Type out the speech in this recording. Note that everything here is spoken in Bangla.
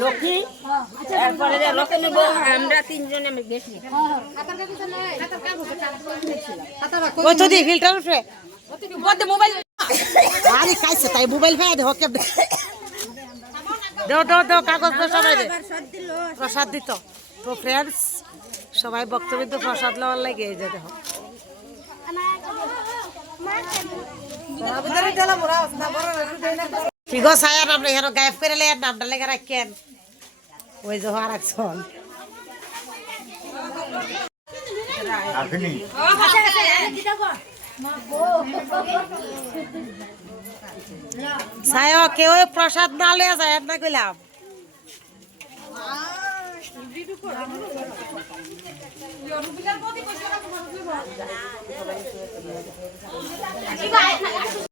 লক্ষ্মী তারপরে লক্ষ্মী নেব আমরা তিনজনে বেশি কত দি ফিল্টার উঠে বড় মোবাইল আরে কাইছে তাই মোবাইল ভাই দেখো কে দাও দাও দাও কাগজ দাও সবাই দে প্রসাদ দিত তো फ्रेंड्स সবাই বক্তব্য প্রসাদ লওয়ার লাগে এই যে দেখো কি গো ছায়া নাম রে হেরো গায়েব করে লে নামটা লেখা রাখেন ওই যে আর একজন আপনি ছায়া কেউ প্রসাদ না লয়ে যায় না কইলাম